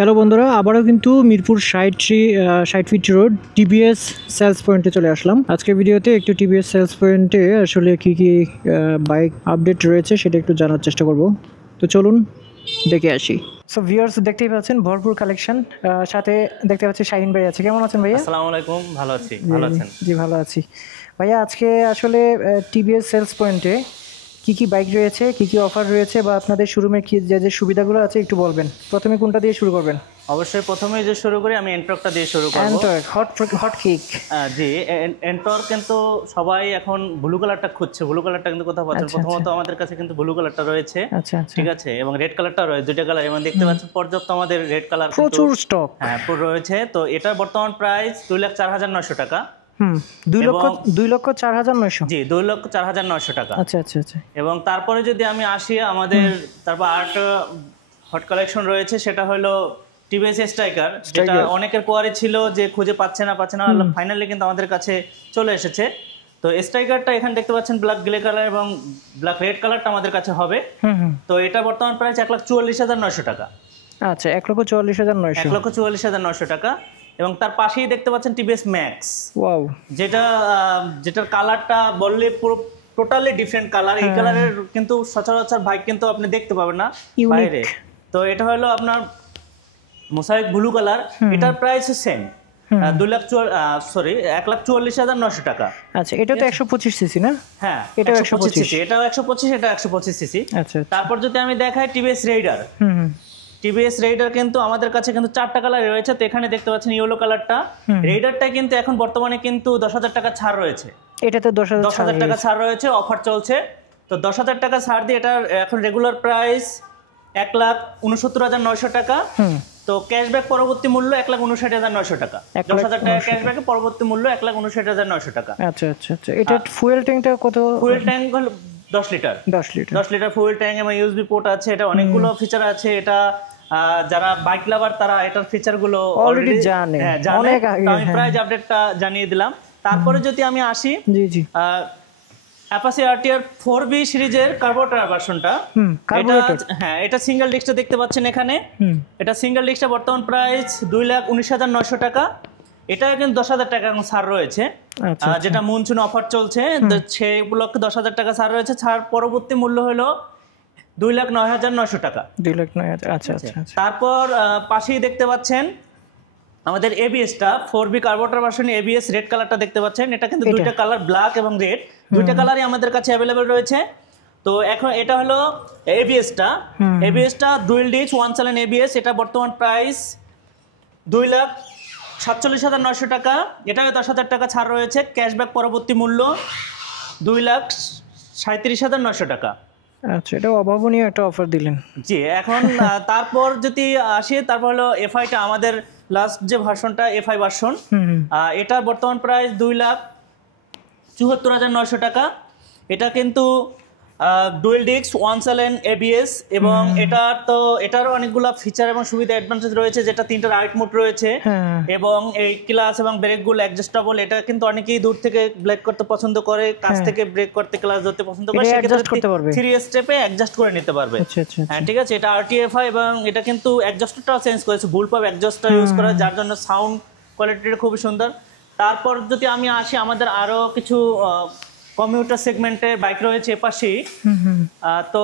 Hello বন্ধুরা, আবারও কিন্তু Mirpur 60 feet road TVS sales পয়েন্টে চলে আসলাম। আজকের ভিডিওতে একটু টিভিএস সেলস পয়েন্টে আসলে কি বাইক আপডেট রয়েছে সেটা একটু জানার চেষ্টা করব। তো চলুন দেখে আসি। সো ভিউয়ার্স, দেখতেই পাচ্ছেন ভরপুর কালেকশন, সাথে দেখতে পাচ্ছি শাহিন ভাই আছে। কেমন আছেন ভাইয়া? আসসালামু আলাইকুম, ভালো আছি। ভালো আছেন? জি ভালো আছি ভাইয়া। আজকে আসলে টিভিএস সেলস পয়েন্টে কি বাইক রয়েছে, কি অফার রয়েছে, বা আপনাদের শোরুমে কি যে সুবিধাগুলো আছে একটু বলবেন। প্রথমে কোনটা দিয়ে শুরু করবেন? অবশ্যই প্রথমেই যে শুরু করি আমি এন্টর্কটা দিয়ে শুরু করব। এন্টর্ক হট কেক। জি, এন্টর্ক কিন্তু সবাই এখন ব্লু কালারটা খুঁজছে। ব্লু কালারটা কিন্তু কোথাও পাচ্ছেন। প্রথমত আমাদের কাছে কিন্তু ব্লু কালারটা রয়েছে, ঠিক আছে, এবং রেড কালারটা রয়েছে, দুইটা কালার। এবং দেখতে পাচ্ছেন পর্যাপ্ত আমাদের রেড কালার প্রচুর স্টক রয়েছে। তো এটার বর্তমান প্রাইস 2,04,900 টাকা। 2,04,900। জি, 2,04,900 টাকা। আচ্ছা। এবং তারপরে যদি আমি আসি আমাদের তারপর আরেকটা হট কালেকশন রয়েছে, সেটা হলো টিভিএস স্ট্রাইকার, যেটা অনেকের কোয়ারি ছিল যে খুঁজে পাচ্ছে না, ফাইনালি কিন্তু আমাদের কাছে চলে এসেছে। তো স্ট্রাইকারটা এখানে দেখতে পাচ্ছেন ব্ল্যাক গ্রে কালার এবং ব্ল্যাক রেড কালারটা আমাদের কাছে হবে। তো এটা বর্তমান প্রাইস 1,44,900 টাকা। আচ্ছা, 1,44,900। 1,44,900 টাকা। এবং তার পাশেই দেখতে পাচ্ছেন টিভিএস ম্যাক্স, ওয়াও, যেটার কালারটা বললে পুরো টোটালি ডিফারেন্ট কালার। এই কালারের কিন্তু সচরাচর বাইক কিন্তু আপনি দেখতে পাবেন না বাইরে। তো এটা হলো আপনার মোসাইক ব্লু কালার। এটার প্রাইস সেম 1,44,900 টাকা। আচ্ছা, এটা তো 125 সিসি না? হ্যাঁ, এটা 125 সিসি। এটাও 125, এটা 125 সিসি। আচ্ছা। তারপর যদি আমি দেখাই টিভিএস রেইডার, টিভিএস রেইডার কিন্তু আমাদের কাছে কিন্তু 4টা কালার রয়েছে। তো এখানে দেখতে পাচ্ছেন ইয়েলো কালারটা। রেইডারটা কিন্তু এখন বর্তমানে কিন্তু 10,000 টাকা ছাড় রয়েছে। এটাতে 10,000 টাকা ছাড় রয়েছে, অফার চলছে। তো 10,000 টাকা ছাড় দিয়ে এটার এখন রেগুলার প্রাইস 1,69,900 টাকা। তো ক্যাশব্যাক পরবর্তী মূল্য 1,59,900 টাকা। 10,000 টাকা ক্যাশব্যাকে পরবর্তী মূল্য 1,59,900 টাকা। আচ্ছা। এটা ফুয়েল ট্যাঙ্কটা কত? ফুয়েল ট্যাঙ্ক হলো 10 লিটার। 10 লিটার ফুয়েল ট্যাঙ্ক এবং ইউএসবি পোর্ট আছে। এটা অনেকগুলো ফিচার আছে। এটা যারা বাইক লাভার তারা এটার ফিচার গুলো অলরেডি জানে। আমি প্রাইস আপডেটটা জানিয়ে দিলাম। তারপরে যদি আমি আসি, জি অ্যাপাচি আরটিআর 4B সিরিজের কার্বোরেটর ভার্সনটা, এটা সিঙ্গেল ডিস্কটা দেখতে পাচ্ছেন এখানে। এটা সিঙ্গেল ডিস্কটা বর্তমান প্রাইস 2,19,900 টাকা। এটা কিন্তু 10,000 টাকা এখন ছাড় রয়েছে, যেটা মনসুন অফার চলছে। সেই উপলক্ষে 10,000 টাকা ছাড় রয়েছে। ছাড় পরবর্তী মূল্য হলো 2,09,900 টাকা। 2,09,000। আচ্ছা। তারপর পাশেই দেখতে পাচ্ছেন আমাদের এবিএসটা 4B carburettor version ABS red কালারটা দেখতে পাচ্ছেন। এটা কিন্তু দুইটা কালার, ব্ল্যাক এবং রেড, দুইটা কালারই আমাদের কাছে অ্যাভেলেবেল রয়েছে। তো এখন এটা হলো এবিএসটা ডুয়েল ডিস্ক 1 চালান এবিএস। এটা বর্তমান প্রাইস 2,47,900 টাকা। এটাও 10,000 টাকা ছাড় রয়েছে। ক্যাশব্যাক পরবর্তী মূল্য 2,37,900 টাকা। আচ্ছা, এটা অভাবনীয় একটা অফার দিলেন। জি, এখন তারপর যদি আসি, তারপর হলো এফআইটা, আমাদের লাস্ট যে ভার্সনটা এফআই ভার্সন, এটা বর্তমান প্রাইস 2,74,900 টাকা। এটা কিন্তু ডুয়েল ডিস্ক 1 চালান এবিএস এবং এটারও অনেকগুলো ফিচার এবং সুবিধা অ্যাডভান্টেজ রয়েছে, যেটা 3টা রাইড মোড রয়েছে এবং এই ক্লাচ এবং ব্রেকগুলো অ্যাডজাস্টেবল। এটা কিন্তু অনেকেই দূর থেকে ব্রেক করতে পছন্দ করে, কাছ থেকে ব্রেক করতে, ক্লাচ ধরতে পছন্দ করে, সেক্ষেত্রে 3 স্টেপে অ্যাডজাস্ট করে নিতে পারবে। হ্যাঁ, ঠিক আছে। এটা আরটিএফআই এবং এটা কিন্তু অ্যাডজাস্টারটাও চেঞ্জ করেছে, বুলপপ অ্যাডজাস্টার ইউজ করা, যার জন্য সাউন্ড কোয়ালিটিটা খুবই সুন্দর। তারপর যদি আমি আসি, আমাদের আরো কিছু কমিউটার সেগমেন্টের বাইক রয়েছে এপাশেই। তো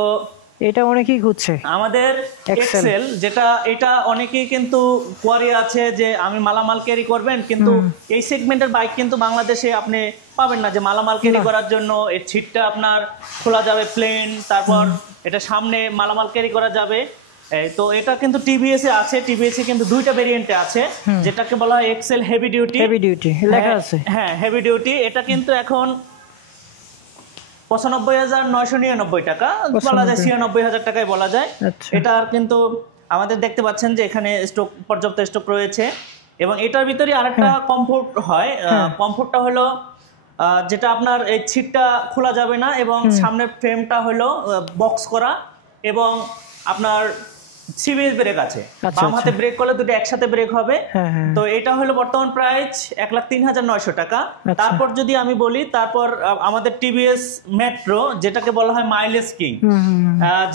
এটা অনেকেই খুঁজছে আমাদের এক্সেল, যেটা এটা অনেকেই কিন্তু কোয়ারি আছে যে আমি মালামাল ক্যারি করবেন, কিন্তু এই সেগমেন্টের বাইক কিন্তু বাংলাদেশে আপনি পাবেন না, যে মালামাল ক্যারি করার জন্য এই সিটটা আপনার খোলা যাবে প্লেন, তারপর এটা সামনে মালামাল ক্যারি করা যাবে। তো এটা কিন্তু টিভিএস এ আছে। টিভিএস এ কিন্তু দুইটা ভেরিয়েন্টে আছে, যেটাকে বলা হয় এক্সেল হেভি ডিউটি লেখা আছে। হ্যাঁ, হেভি ডিউটি। এটা কিন্তু এখন 95,999 টাকা বলা যায়, 96,000 টাকায় বলা যায়। এটা কিন্তু আমাদের দেখতে পাচ্ছেন যে এখানে স্টক, পর্যাপ্ত স্টক রয়েছে। এবং এটার ভিতরে আরেকটা কমফোর্ট হয়। কমফোর্টটা হলো যেটা আপনার এই সিটটা খোলা যাবে না এবং সামনের ফ্রেমটা হলো বক্স করা এবং আপনার সিবিএস ব্রেক আছে, বাম হাতে ব্রেক করলে দুটো একসাথে ব্রেক হবে। তো এটা হলো বর্তমান প্রাইস 1,03,900 টাকা। তারপর যদি আমি বলি, তারপর আমাদের টিভিএস মেট্রো, যেটাকে বলা হয় মাইলেজ কিং,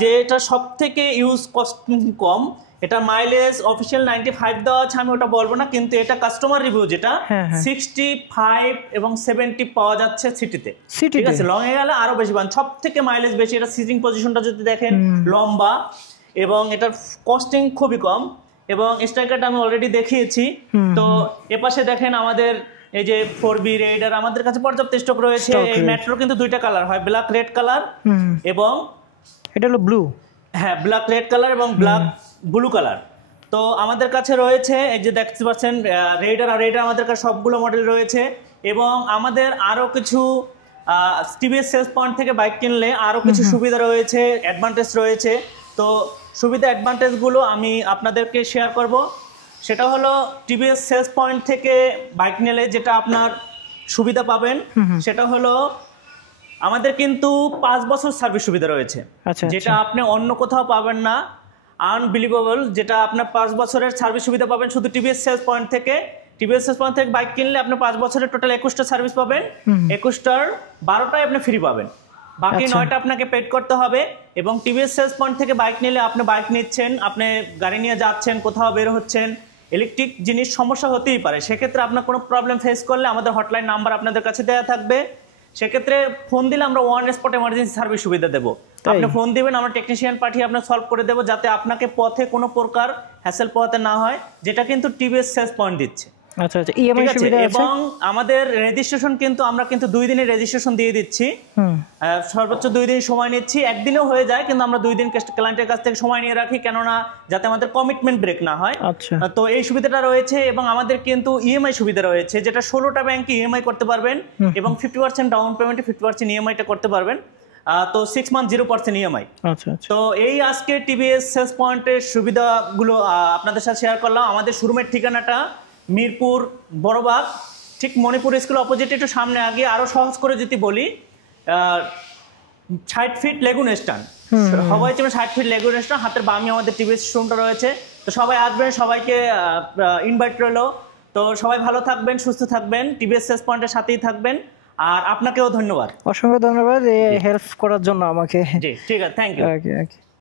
যেটা সব থেকে ইউজ কস্ট কম, এটা মাইলেজ অফিসিয়াল 95 দেওয়া আছে, আমি ওটা বলবো না, কিন্তু এটা কাস্টমার রিভিউ যেটা 65 এবং 70 পাওয়া যাচ্ছে সিটিতে। ঠিক আছে, লং এ গেলে আরো বেশি পান, সব থেকে মাইলেজ বেশি। এটা সিটিং পজিশনটা যদি দেখেন লম্বা, এবং এটার কস্টিং খুবই কম, এবং স্ট্রাইকারটা আমি অলরেডি দেখিয়েছি। তো এপাশে দেখেন আমাদের এই যে 4B রেডার আমাদের কাছে পর্যাপ্ত স্টক রয়েছে। এই মেট্রো কিন্তু দুইটা কালার হয়, ব্ল্যাক রেড কালার এবং এটা হলো ব্লু, হ্যাঁ ব্ল্যাক রেড কালার এবং ব্ল্যাক ব্লু কালার। তো আমাদের কাছে রয়েছে, এই যে দেখতে পাচ্ছেন রেডার, আর রেডার আমাদের কাছে সবগুলো মডেল রয়েছে। এবং আমাদের আরো কিছু টিভিএস সেলস পয়েন্ট থেকে বাইক কিনলে আরো কিছু সুবিধা রয়েছে, অ্যাডভান্টেজ রয়েছে। তো সুবিধা অ্যাডভান্টেজগুলো আমি আপনাদেরকে শেয়ার করব। সেটা হলো টিভিএস সেলস পয়েন্ট থেকে বাইক নিলে যেটা আপনার সুবিধা পাবেন, সেটা হলো আমাদের কিন্তু 5 বছর সার্ভিস সুবিধা রয়েছে, যেটা আপনি অন্য কোথাও পাবেন না। আনবিলিভেবল, যেটা আপনার 5 বছরের সার্ভিস সুবিধা পাবেন শুধু টিভিএস সেলস পয়েন্ট থেকে। টিভিএস সেলস পয়েন্ট থেকে বাইক কিনলে আপনি 5 বছরের টোটাল 21টা সার্ভিস পাবেন, 21টার 12টাই আপনি ফ্রি পাবেন, বাকি 9টা আপনাকে পেড করতে হবে। এবং টিভিএস সেলস পয়েন্ট থেকে বাইক নিলে আপনি বাইক নিচ্ছেন, আপনি গাড়ি নিয়ে যাচ্ছেন, কোথাও বের হচ্ছেন, ইলেকট্রিক জিনিস সমস্যা হতেই পারে, সেক্ষেত্রে আপনার কোনো প্রবলেম ফেস করলে আমাদের হটলাইন নাম্বার আপনাদের কাছে দেওয়া থাকবে। সেক্ষেত্রে ফোন দিলে আমরা ওয়ান স্পট এমার্জেন্সি সার্ভিস সুবিধা দেবো। আপনি ফোন দিবেন, আমরা টেকনিশিয়ান পাঠিয়ে আপনার সলভ করে দেবো, যাতে আপনাকে পথে কোনো প্রকার হ্যাসেল পোহাতে না হয়, যেটা কিন্তু টিভিএস সেলস পয়েন্ট দিচ্ছে। এবং আমাদের রেজিস্ট্রেশন কিন্তু আমরা কিন্তু 2 দিনের রেজিস্ট্রেশন দিয়ে দিচ্ছি, সর্বোচ্চ 2 দিন সময় নিচ্ছি, একদিনেও হয়ে যায়, কিন্তু আমরা 2 দিন ক্লায়েন্টের কাছ থেকে সময় নিয়ে রাখি, কেননা যাতে আমাদের কমিটমেন্ট ব্রেক না হয়। তো এই সুবিধাটা রয়েছে। এবং আমাদের কিন্তু ইএমআই সুবিধা রয়েছে, যেটা 16টা ব্যাংকে ইএমআই করতে পারবেন, এবং 50% ডাউন পেমেন্টে 50% ইএমআইটা করতে পারবেন। তো 6 মান্থ 0% ইএমআই। তো এই আজকে টিভিএস সেলস পয়েন্টের সুবিধাগুলো আপনাদের সাথে শেয়ার করলাম। আমাদের শোরুমের ঠিকানাটা মিরপুর বড়বাগ, ঠিক মণিপুর স্কুল অপোজিট, একটু সামনে আগে। আরো সহজ করে যদি বলি, 60 ফিট লেগুন স্ট্যান্ড, সবাই চেনে 60 ফিট লেগুন স্ট্যান্ড, হাতের বামে আমাদের টিভিএস শোরুমটা রয়েছে। তো সবাই আসবেন, সবাইকে ইনভাইট রইলো। তো সবাই ভালো থাকবেন, সুস্থ থাকবেন, টিভিএস সেলস পয়েন্টের সাথেই থাকবেন। আর আপনাকেও ধন্যবাদ, অসংখ্য ধন্যবাদ হেল্প করার জন্য আমাকে। জি ঠিক আছে, থ্যাংক ইউ।